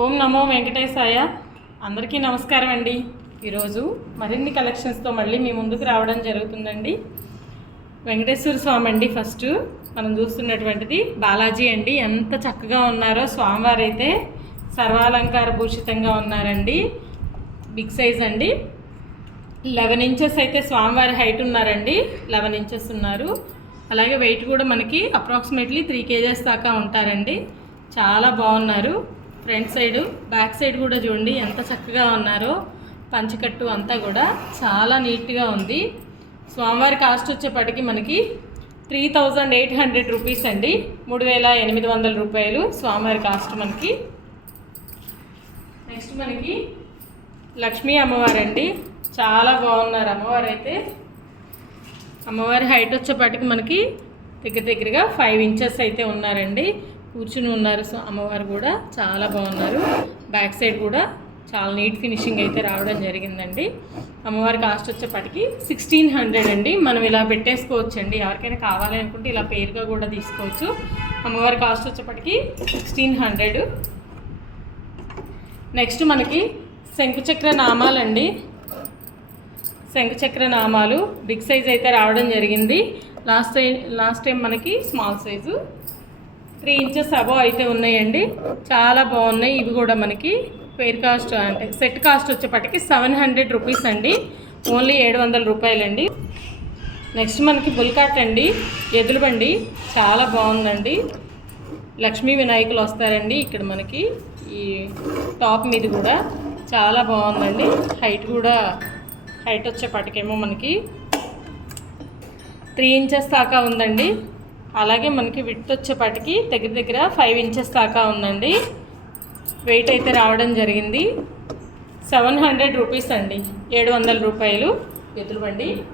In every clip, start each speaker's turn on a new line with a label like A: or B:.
A: ఓం నమో వెంకటేశాయ. అందరికీ నమస్కారం అండి. ఈరోజు మరిన్ని కలెక్షన్స్తో మళ్ళీ మీ ముందుకు రావడం జరుగుతుందండి. వెంకటేశ్వర స్వామి అండి ఫస్ట్ మనం చూస్తున్నటువంటిది బాలాజీ అండి. ఎంత చక్కగా ఉన్నారో స్వామివారు అయితే సర్వాలంకార భూషితంగా ఉన్నారండి. బిగ్ సైజ్ అండి. లెవెన్ ఇంచెస్ అయితే స్వామివారి హైట్ ఉన్నారండి. లెవెన్ ఇంచెస్ ఉన్నారు. అలాగే వెయిట్ కూడా మనకి అప్రాక్సిమేట్లీ త్రీ కేజెస్ దాకా ఉంటారండి. చాలా బాగున్నారు. ఫ్రంట్ సైడ్ బ్యాక్ సైడ్ కూడా చూడండి ఎంత చక్కగా ఉన్నారో. పంచకట్టు అంతా కూడా చాలా నీట్గా ఉంది. స్వామివారి కాస్ట్ వచ్చేప్పటికి మనకి three thousand eight hundred rupees అండి. మూడు వేల ఎనిమిది వందల రూపాయలు స్వామివారి కాస్ట్ మనకి. నెక్స్ట్ మనకి లక్ష్మీ అమ్మవారు అండి. చాలా బాగున్నారు అమ్మవారు అయితే అమ్మవారి హైట్ వచ్చేపాటికి మనకి దగ్గర దగ్గరగా ఫైవ్ ఇంచెస్ అయితే ఉన్నారండి. కూర్చుని ఉన్నారు. సో అమ్మవారు కూడా చాలా బాగున్నారు. బ్యాక్ సైడ్ కూడా చాలా నీట్ ఫినిషింగ్ అయితే రావడం జరిగిందండి. అమ్మవారి కాస్ట్ వచ్చేప్పటికి సిక్స్టీన్ హండ్రెడ్ అండి. మనం ఇలా పెట్టేసుకోవచ్చు అండి ఎవరికైనా కావాలి అనుకుంటే ఇలా పేరుగా కూడా తీసుకోవచ్చు. అమ్మవారి కాస్ట్ వచ్చేప్పటికి సిక్స్టీన్ హండ్రెడ్ నెక్స్ట్ మనకి శంకుచక్ర నామాలండి. శంకుచక్ర నామాలు బిగ్ సైజ్ అయితే రావడం జరిగింది. లాస్ట్ టైం లాస్ట్ టైం మనకి small size three inches above అయితే ఉన్నాయండి. చాలా బాగున్నాయి. ఇవి కూడా మనకి పేర్ కాస్ట్ అంటే సెట్ కాస్ట్ వచ్చేపటికి సెవెన్ హండ్రెడ్ రూపీస్ అండి. ఓన్లీ ఏడు వందల రూపాయలండి. నెక్స్ట్ మనకి బుల్కాట్ అండి. ఎదులు బండి చాలా బాగుందండి. లక్ష్మీ వినాయకులు వస్తారండి. ఇక్కడ మనకి ఈ టాప్ మీద కూడా చాలా బాగుందండి. హైట్ కూడా హైట్ వచ్చేపాటికేమో మనకి త్రీ ఇంచెస్ దాకా ఉందండి. అలాగే మనకి విడ్త్ వచ్చేపాటికి దగ్గర దగ్గర ఫైవ్ ఇంచెస్ దాకా ఉందండి. వెయిట్ అయితే రావడం జరిగింది. సెవెన్ హండ్రెడ్ రూపీస్ అండి. ఏడు వందల రూపాయలు ఎదురుబండి.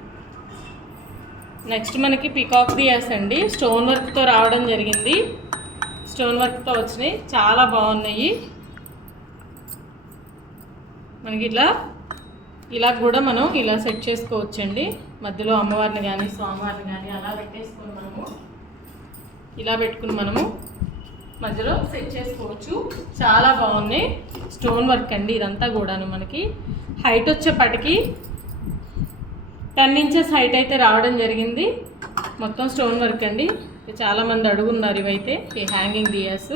A: నెక్స్ట్ మనకి పికాక్ దియాస్ అండి. స్టోన్ వర్క్తో రావడం జరిగింది. స్టోన్ వర్క్తో వచ్చినాయి. చాలా బాగున్నాయి. మనకి ఇట్లా ఇలా కూడా మనం ఇలా సెట్ చేసుకోవచ్చండి. మధ్యలో అమ్మవారిని కానీ స్వామివారిని కానీ అలా పెట్టేసుకొని మనము ఇలా పెట్టుకుని మనము మధ్యలో సెట్ చేసుకోవచ్చు. చాలా బాగున్నాయి. స్టోన్ వర్క్ అండి ఇదంతా కూడాను మనకి. హైట్ వచ్చేపటికి టెన్ ఇంచెస్ హైట్ అయితే రావడం జరిగింది. మొత్తం స్టోన్ వర్క్ అండి. చాలామంది అడుగున్నారు ఇవైతే. ఈ హ్యాంగింగ్ దియాస్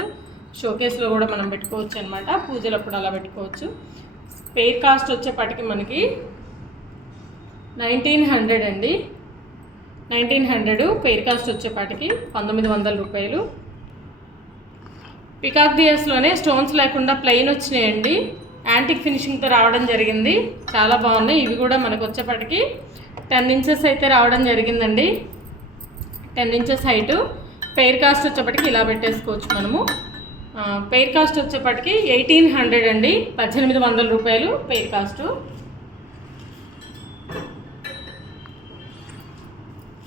A: షోకేస్లో కూడా మనం పెట్టుకోవచ్చు అనమాట పూజలప్పుడు అలా పెట్టుకోవచ్చు. స్పేర్ కాస్ట్ వచ్చేపటికి మనకి నైన్టీన్ హండ్రెడ్ అండి. నైన్టీన్ హండ్రెడ్ పెయిర్ కాస్ట్ వచ్చేపాటికి పంతొమ్మిది వందల రూపాయలు. పికాక్ దియర్స్లోనే స్టోన్స్ లేకుండా ప్లెయిన్ వచ్చినాయండి. యాంటిక్ ఫినిషింగ్తో రావడం జరిగింది. చాలా బాగున్నాయి. ఇవి కూడా మనకు వచ్చేప్పటికి టెన్ ఇంచెస్ అయితే రావడం జరిగిందండి. Ten inches height. Pair cost వచ్చేప్పటికి ఇలా పెట్టేసుకోవచ్చు మనము. పెయిర్ కాస్ట్ వచ్చేప్పటికి ఎయిటీన్ హండ్రెడ్ అండి. పద్దెనిమిది వందల రూపాయలు పెయిర్ కాస్టు.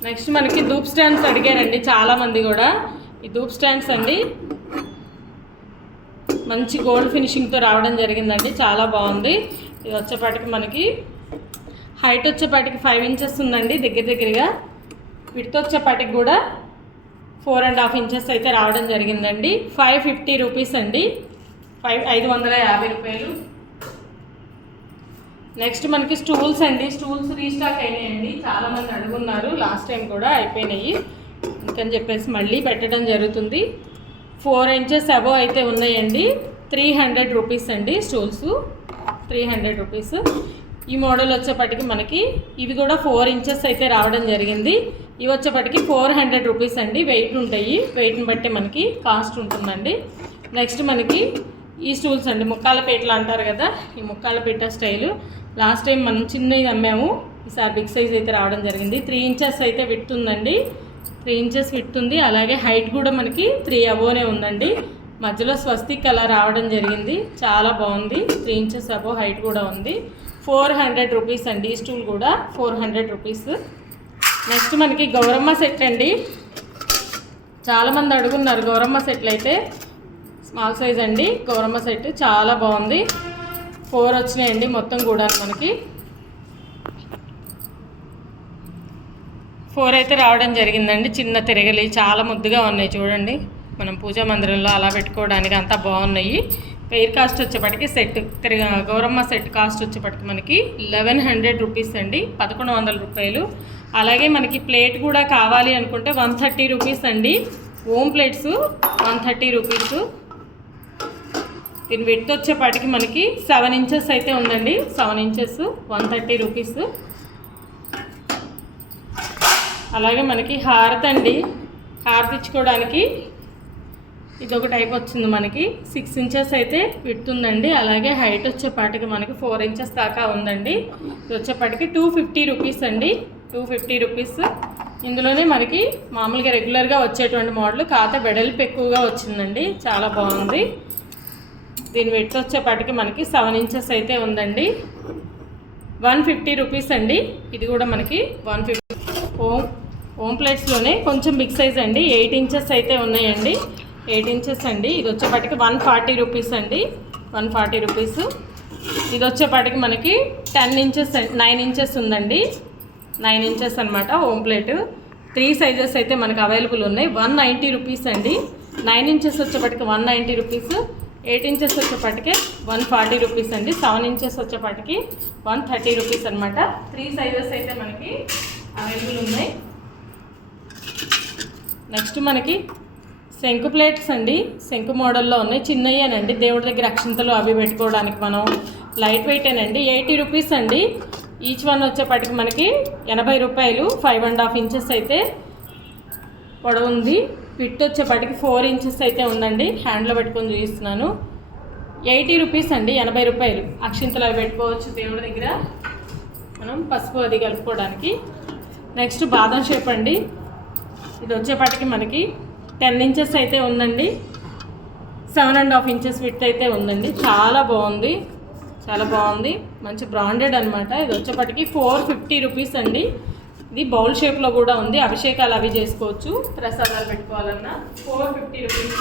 A: నెక్స్ట్ మనకి ధూప్ స్టాండ్స్ అడిగారండి చాలామంది కూడా. ఈ ధూప్ స్టాండ్స్ అండి. మంచి గోల్డ్ ఫినిషింగ్తో రావడం జరిగిందండి. చాలా బాగుంది. ఇది వచ్చేపాటికి మనకి హైట్ వచ్చేపాటికి ఫైవ్ ఇంచెస్ ఉందండి దగ్గర దగ్గరగా. విడత వచ్చేపాటికి కూడా ఫోర్ అండ్ హాఫ్ ఇంచెస్ అయితే రావడం జరిగిందండి. ఫైవ్ ఫిఫ్టీ రూపీస్ అండి. ఫైవ్ ఐదు వందల యాభై రూపాయలు. నెక్స్ట్ మనకి స్టూల్స్ అండి. స్టూల్స్ రీస్టాక్ అయినాయండి. చాలామంది అడుగున్నారు. లాస్ట్ టైం కూడా అయిపోయినాయి. ఇంకని చెప్పేసి మళ్ళీ పెట్టడం జరుగుతుంది. ఫోర్ ఇంచెస్ అబవ్ అయితే ఉన్నాయండి. త్రీ హండ్రెడ్ రూపీస్ అండి స్టూల్స్. Three hundred rupees. ఈ మోడల్ వచ్చేప్పటికి మనకి ఇవి కూడా ఫోర్ ఇంచెస్ అయితే రావడం జరిగింది. ఇవి వచ్చేప్పటికి ఫోర్ హండ్రెడ్ రూపీస్ అండి. వెయిట్ ఉంటాయి. వెయిట్ని బట్టి మనకి కాస్ట్ ఉంటుందండి. నెక్స్ట్ మనకి ఈ స్టూల్స్ అండి. ముక్కాల పీటలు అంటారు కదా. ఈ ముక్కాల పీట స్టైలు. లాస్ట్ టైం మనం చిన్నవి అమ్మాము ఈసారి బిగ్ సైజ్ అయితే రావడం జరిగింది. త్రీ ఇంచెస్ అయితే విడ్త్ ఉందండి. త్రీ ఇంచెస్ విడ్త్ ఉంది. అలాగే హైట్ కూడా మనకి త్రీ అబోనే ఉందండి. మధ్యలో స్వస్తిక్ అలా రావడం జరిగింది. చాలా బాగుంది. త్రీ ఇంచెస్ అబో హైట్ కూడా ఉంది. ఫోర్ హండ్రెడ్ రూపీస్ అండి. ఈ స్టూల్ కూడా ఫోర్ హండ్రెడ్ రూపీస్. నెక్స్ట్ మనకి గౌరమ్మ సెట్ అండి. చాలామంది అడుగున్నారు గౌరమ్మ సెట్లు అయితే స్మాల్ సైజ్ అండి. గౌరమ్మ సెట్ చాలా బాగుంది. ఫోర్ వచ్చినాయండి మొత్తం కూడా మనకి. ఫోర్ అయితే రావడం జరిగిందండి. చిన్న తిరగలి చాలా ముద్దుగా ఉన్నాయి చూడండి. మనం పూజా మందిరంలో అలా పెట్టుకోవడానికి అంతా బాగున్నాయి. పెయిర్ కాస్ట్ వచ్చేప్పటికి సెట్ తిరగ గౌరమ్మ సెట్ కాస్ట్ వచ్చేప్పటికి మనకి లెవెన్ హండ్రెడ్ రూపీస్ అండి. పదకొండు వందల రూపాయలు. అలాగే మనకి ప్లేట్ కూడా కావాలి అనుకుంటే వన్ థర్టీ రూపీస్ అండి. Om plates one thirty rupees దీని విడ్త్ వచ్చేపాటికి మనకి సెవెన్ ఇంచెస్ అయితే ఉందండి. Seven inches one thirty rupees అలాగే మనకి హారత్ అండి. హారత్ ఇచ్చుకోవడానికి ఇది ఒక టైప్ వచ్చింది మనకి. సిక్స్ ఇంచెస్ అయితే విడుతుందండి అలాగే హైట్ వచ్చేపాటికి మనకి ఫోర్ ఇంచెస్ దాకా ఉందండి. ఇది వచ్చేపాటికి టూ ఫిఫ్టీ రూపీస్ అండి. టూ ఫిఫ్టీ రూపీస్ ఇందులోనే మనకి మామూలుగా రెగ్యులర్గా వచ్చేటువంటి మోడల్ కాత వెడల్పు ఎక్కువగా వచ్చిందండి. చాలా బాగుంది. దీని వెట్ వచ్చేపాటికి మనకి సెవెన్ ఇంచెస్ అయితే ఉందండి. వన్ ఫిఫ్టీ రూపీస్ అండి. ఇది కూడా మనకి వన్ ఫిఫ్టీ ఓమ్ ఓమ్ ప్లేట్స్లోనే కొంచెం బిగ్ సైజ్ అండి. ఎయిట్ ఇంచెస్ అయితే ఉన్నాయండి. ఎయిట్ ఇంచెస్ అండి. ఇది వచ్చేపాటికి వన్ ఫార్టీ రూపీస్ అండి. వన్ ఫార్టీ రూపీస్ ఇది వచ్చేపాటికి మనకి టెన్ ఇంచెస్ నైన్ ఇంచెస్ ఉందండి. నైన్ ఇంచెస్ అనమాట హోమ్ ప్లేట్. త్రీ సైజెస్ అయితే మనకు అవైలబుల్ ఉన్నాయి. వన్ నైంటీ రూపీస్ అండి. నైన్ ఇంచెస్ వచ్చేపాటికి one ninety rupees eight inches వచ్చేపాటికి వన్ ఫార్టీ రూపీస్ అండి. సెవెన్ ఇంచెస్ వచ్చేపాటికి వన్ థర్టీ రూపీస్ అనమాట త్రీ సైజెస్ అయితే మనకి అవైలబుల్ ఉన్నాయి. నెక్స్ట్ మనకి శంకు ప్లేట్స్ అండి. శంకు మోడల్లో ఉన్నాయి. చిన్నయ్యేనండి దేవుడి దగ్గర అక్షింతలు అవి పెట్టుకోవడానికి మనం లైట్ వెయిటేనండి ఎయిటీ రూపీస్ అండి. ఈచ్ వన్ వచ్చేపాటికి మనకి ఎనభై రూపాయలు. ఫైవ్ అండ్ హాఫ్ ఇంచెస్ అయితే పొడవు ఫిట్ వచ్చేపాటికి ఫోర్ ఇంచెస్ అయితే ఉందండి. హ్యాండ్లో పెట్టుకొని చూపిస్తున్నాను. ఎయిటీ రూపీస్ అండి ఎనభై రూపాయలు. అక్షింతలు అవి పెట్టుకోవచ్చు దేవుడి దగ్గర. మనం పసుపు అది కలుపుకోవడానికి. నెక్స్ట్ బాదం షేప్ అండి. ఇది వచ్చేపాటికి మనకి టెన్ ఇంచెస్ అయితే ఉందండి. Seven and half inches width అయితే ఉందండి. చాలా బాగుంది. చాలా బాగుంది. మంచి బ్రాండెడ్ అనమాట ఇది వచ్చేప్పటికి ఫోర్ ఫిఫ్టీ రూపీస్ అండి. ఇది బౌల్ షేప్లో కూడా ఉంది. అభిషేకాలు అవి చేసుకోవచ్చు. ప్రసాదాలు పెట్టుకోవాలన్నా. Four fifty rupees.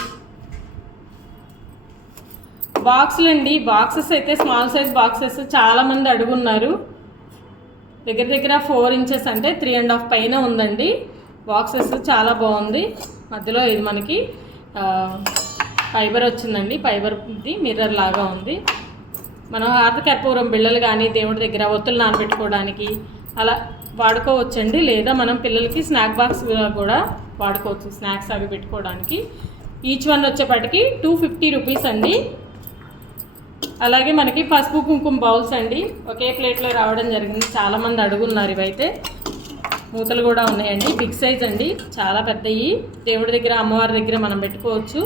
A: బాక్సులు అండి. బాక్సెస్ అయితే స్మాల్ సైజ్ బాక్సెస్. చాలామంది అడుగున్నారు. దగ్గర దగ్గర ఫోర్ ఇంచెస్ అంటే త్రీ అండ్ హాఫ్ పైన ఉందండి. బాక్సెస్ చాలా బాగుంది. మధ్యలో ఇది మనకి ఫైబర్ వచ్చిందండి. ఫైబర్ ఇది మిర్రర్ లాగా ఉంది. మనం హారత కర్పూరం బిళ్ళలు కానీ దేవుడి దగ్గర ఒత్తులు నానబెట్టుకోవడానికి అలా వాడుకోవచ్చండి. లేదా మనం పిల్లలకి స్నాక్ బాక్స్ కూడా వాడుకోవచ్చు స్నాక్స్ అవి పెట్టుకోవడానికి. ఈచ్ వన్ వచ్చేపటికి టూ ఫిఫ్టీ రూపీస్ అండి. అలాగే మనకి పసుపు కుంకుమ బౌల్స్ అండి. ఒకే ప్లేట్లో రావడం జరిగింది. చాలామంది అడుగున్నారు ఇవైతే. మూతలు కూడా ఉన్నాయండి. బిగ్ సైజ్ అండి. చాలా పెద్దవి దేవుడి దగ్గర అమ్మవారి దగ్గర మనం పెట్టుకోవచ్చు.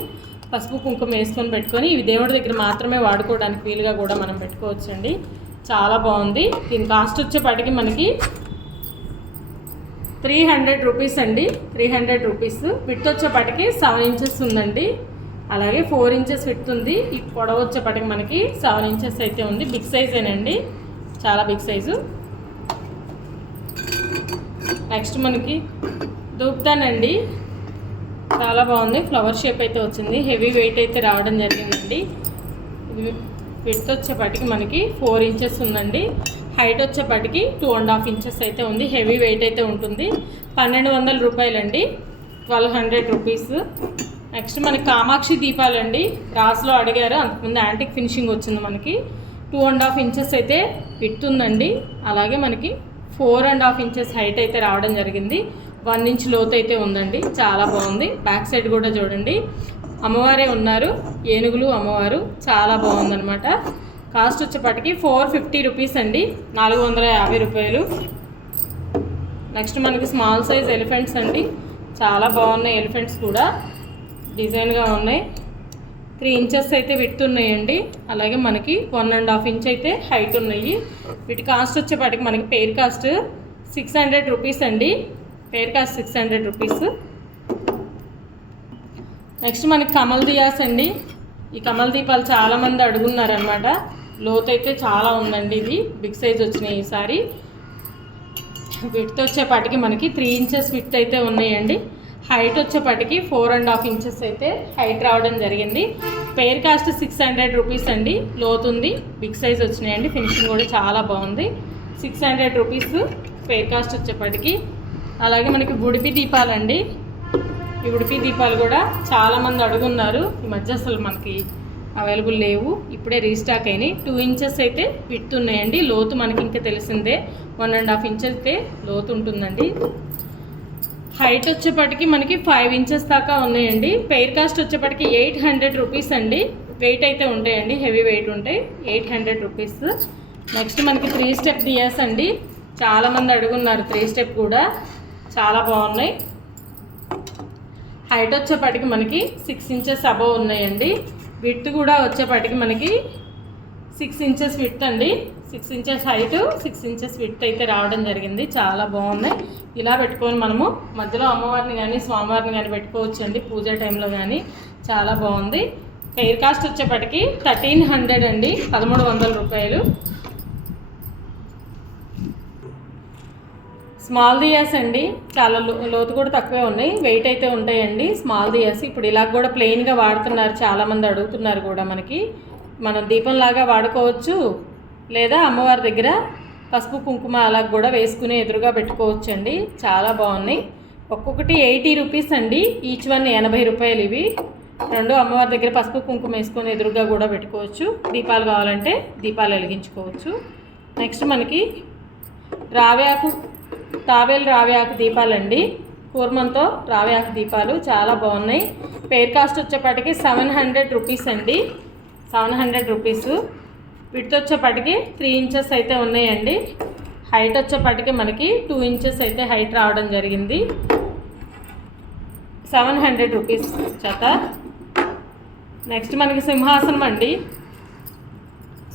A: పసుపు కుంకుమ వేసుకొని పెట్టుకొని ఇవి దేవుడి దగ్గర మాత్రమే వాడుకోవడానికి వీలుగా కూడా మనం పెట్టుకోవచ్చు అండి చాలా బాగుంది. దీని కాస్ట్ వచ్చేపాటికి మనకి త్రీ హండ్రెడ్ రూపీస్ అండి. Three hundred rupees. విత్ వచ్చేపాటికి సెవెన్ ఇంచెస్ ఉందండి. అలాగే ఫోర్ ఇంచెస్ విత్ ఉంది. ఈ పొడవు వచ్చేపాటికి మనకి సెవెన్ ఇంచెస్ అయితే ఉంది. బిగ్ సైజేనండి చాలా బిగ్ సైజు నెక్స్ట్ మనకి దూపుతానండి చాలా బాగుంది. ఫ్లవర్ షేప్ అయితే వచ్చింది. హెవీ వెయిట్ అయితే రావడం జరిగిందండి. విత్ వచ్చేపాటికి మనకి ఫోర్ ఇంచెస్ ఉందండి. హైట్ వచ్చేపాటికి టూ అండ్ హాఫ్ ఇంచెస్ అయితే ఉంది. హెవీ వెయిట్ అయితే ఉంటుంది. పన్నెండు వందల రూపాయలండి. ట్వెల్వ్ హండ్రెడ్ రూపీస్ నెక్స్ట్ మనకి కామాక్షి దీపాలండి. రాసులో అడిగారు. అంతకుముందు యాంటిక్ ఫినిషింగ్ వచ్చింది మనకి. టూ అండ్ హాఫ్ ఇంచెస్ అయితే విత్ ఉందండి. అలాగే మనకి four and half inches height అయితే రావడం జరిగింది. వన్ ఇంచ్ లోత్ అయితే ఉందండి. చాలా బాగుంది. బ్యాక్ సైడ్ కూడా చూడండి. అమ్మవారే ఉన్నారు. ఏనుగులు అమ్మవారు. చాలా బాగుందనమాట కాస్ట్ వచ్చేపాటికి ఫోర్ ఫిఫ్టీ రూపీస్ అండి నాలుగు వందల యాభై రూపాయలు. నెక్స్ట్ మనకి స్మాల్ సైజ్ ఎలిఫెంట్స్ అండి చాలా బాగున్నాయి ఎలిఫెంట్స్ కూడా డిజైన్గా ఉన్నాయి. త్రీ ఇంచెస్ అయితే విత్ ఉన్నాయండి అలాగే మనకి వన్ అండ్ హాఫ్ ఇంచ్ అయితే హైట్ ఉన్నాయి. వీటి కాస్ట్ వచ్చేపాటికి మనకి pair cost six hundred rupees అండి pair cost six hundred rupees next మనకి కమల్ దియాస్ అండి ఈ కమల్ దీపాలు చాలామంది అడుగున్నారనమాట లోతు అయితే చాలా ఉందండి ఇది. బిగ్ సైజ్ వచ్చినాయి ఈసారి విత్ వచ్చేపాటికి మనకి త్రీ ఇంచెస్ విత్ అయితే ఉన్నాయండి. హైట్ వచ్చేపాటికి ఫోర్ అండ్ హాఫ్ ఇంచెస్ అయితే హైట్ రావడం జరిగింది. Pair cost six hundred rupees అండి. లోతుంది బిగ్ సైజ్ వచ్చినాయండి. ఫినిషింగ్ కూడా చాలా బాగుంది. Six hundred rupees pair cost వచ్చేపాటికి. అలాగే మనకి ఉడిపి దీపాలండి. ఈ ఉడిపి దీపాలు కూడా చాలామంది అడుగున్నారు. ఈ మధ్య అసలు మనకి అవైలబుల్ లేవు. ఇప్పుడే రీస్టాక్ అయినాయి. టూ ఇంచెస్ అయితే విత్ ఉన్నాయండి. లోతు మనకి ఇంకా తెలిసిందే. వన్ అండ్ హాఫ్ ఇంచెస్ అయితే లోతు ఉంటుందండి. హైట్ వచ్చేప్పటికి మనకి ఫైవ్ ఇంచెస్ దాకా ఉన్నాయండి. పెయిర్ కాస్ట్ వచ్చేప్పటికి ఎయిట్ హండ్రెడ్ రూపీస్ అండి. వెయిట్ అయితే ఉంటాయండి. హెవీ వెయిట్ ఉంటాయి. ఎయిట్ హండ్రెడ్ రూపీస్ నెక్స్ట్ మనకి త్రీ స్టెప్ దియాస్ అండి. చాలామంది అడుగున్నారు త్రీ స్టెప్ కూడా. చాలా బాగున్నాయి. హైట్ వచ్చేప్పటికి మనకి సిక్స్ ఇంచెస్ అబవ్ ఉన్నాయండి. విత్ కూడా వచ్చేప్పటికి మనకి సిక్స్ ఇంచెస్ విత్ అండి. Six inches height six inches width అయితే రావడం జరిగింది. చాలా బాగున్నాయి. ఇలా పెట్టుకొని మనము మధ్యలో అమ్మవారిని కానీ స్వామివారిని కానీ పెట్టుకోవచ్చు అండి పూజ టైంలో కానీ చాలా బాగుంది. హెయిర్ కాస్ట్ వచ్చేప్పటికి థర్టీన్ హండ్రెడ్ అండి. పదమూడు వందల రూపాయలు. స్మాల్ దియాస్ అండి. చాలా లోతు కూడా తక్కువే ఉన్నాయి. వెయిట్ అయితే ఉంటాయండి. స్మాల్ దియాస్ ఇప్పుడు ఇలా కూడా ప్లెయిన్గా వాడుతున్నారు. చాలామంది అడుగుతున్నారు కూడా మనకి. మనం దీపంలాగా వాడుకోవచ్చు. లేదా అమ్మవారి దగ్గర పసుపు కుంకుమ అలా కూడా వేసుకుని ఎదురుగా పెట్టుకోవచ్చు అండి చాలా బాగున్నాయి. ఒక్కొక్కటి ఎయిటీ రూపీస్ అండి. ఈచ్ వన్ ఎనభై రూపాయలు ఇవి. రెండు అమ్మవారి దగ్గర పసుపు కుంకుమ వేసుకొని ఎదురుగా కూడా పెట్టుకోవచ్చు. దీపాలు కావాలంటే దీపాలు వెలిగించుకోవచ్చు. నెక్స్ట్ మనకి రావ్యాకు తాబేలు రావ్యాకు దీపాలండి. కూర్మంతో రావ్యాకు దీపాలు చాలా బాగున్నాయి. పేర్ కాస్ట్ వచ్చేప్పటికి సెవెన్ హండ్రెడ్ రూపీస్ అండి. Seven hundred rupees. విడ్త్ వచ్చేప్పటికి త్రీ ఇంచెస్ అయితే ఉన్నాయండి. హైట్ వచ్చేప్పటికి మనకి టూ ఇంచెస్ అయితే హైట్ రావడం జరిగింది. సెవెన్ హండ్రెడ్ రూపీస్ చేత. నెక్స్ట్ మనకి సింహాసనం అండి.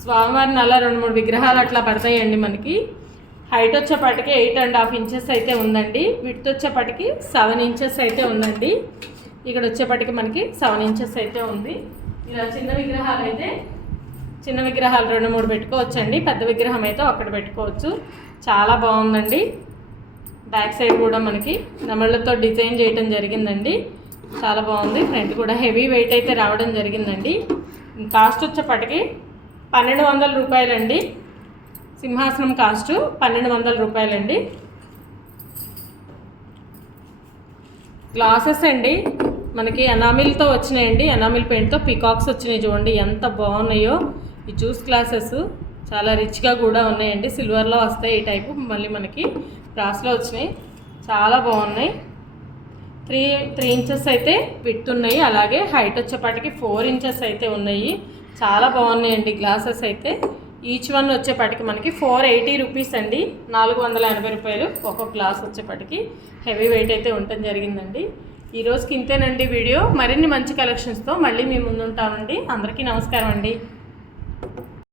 A: స్వామివారిని అలా రెండు మూడు విగ్రహాలు అట్లా పడతాయండి మనకి. హైట్ వచ్చేపాటికి ఎయిట్ అండ్ హాఫ్ ఇంచెస్ అయితే ఉందండి. విడ్త్ వచ్చేపాటికి సెవెన్ ఇంచెస్ అయితే ఉందండి. ఇక్కడ వచ్చేపాటికి మనకి సెవెన్ ఇంచెస్ అయితే ఉంది. ఇలా చిన్న విగ్రహాలు అయితే చిన్న విగ్రహాలు రెండు మూడు పెట్టుకోవచ్చండి. పెద్ద విగ్రహం అయితే అక్కడ పెట్టుకోవచ్చు. చాలా బాగుందండి. బ్యాక్ సైడ్ కూడా మనకి నెమళ్ళతో డిజైన్ చేయడం జరిగిందండి. చాలా బాగుంది. ఫ్రంట్ కూడా హెవీ వెయిట్ అయితే రావడం జరిగిందండి. కాస్ట్ వచ్చేప్పటికి పన్నెండు వందల రూపాయలండి. సింహాసనం కాస్ట్ పన్నెండు వందల రూపాయలండి. గ్లాసెస్ అండి. మనకి ఎనామిల్తో వచ్చినాయండి. ఎనామిల్ పెయింట్తో పికాక్స్ వచ్చినాయి చూడండి. ఎంత బాగున్నాయో. ఈ జ్యూస్ గ్లాసెస్ చాలా రిచ్గా కూడా ఉన్నాయండి. సిల్వర్లో వస్తాయి ఈ టైపు. మళ్ళీ మనకి బ్రాస్లో వచ్చినాయి. చాలా బాగున్నాయి. త్రీ త్రీ ఇంచెస్ అయితే విడ్త్ ఉన్నాయి. అలాగే హైట్ వచ్చేపాటికి ఫోర్ ఇంచెస్ అయితే ఉన్నాయి. చాలా బాగున్నాయండి గ్లాసెస్ అయితే. ఈచ్ వన్ వచ్చేపాటికి మనకి ఫోర్ ఎయిటీ రూపీస్ అండి. నాలుగు వందల ఎనభై రూపాయలు ఒక్కొక్క గ్లాస్ వచ్చేపాటికి హెవీ వెయిట్ అయితే ఉండటం జరిగిందండి. ఈరోజుకి ఇంతేనండి వీడియో. మరిన్ని మంచి కలెక్షన్స్తో మళ్ళీ మీ ముందుంటామండి. అందరికీ నమస్కారం అండి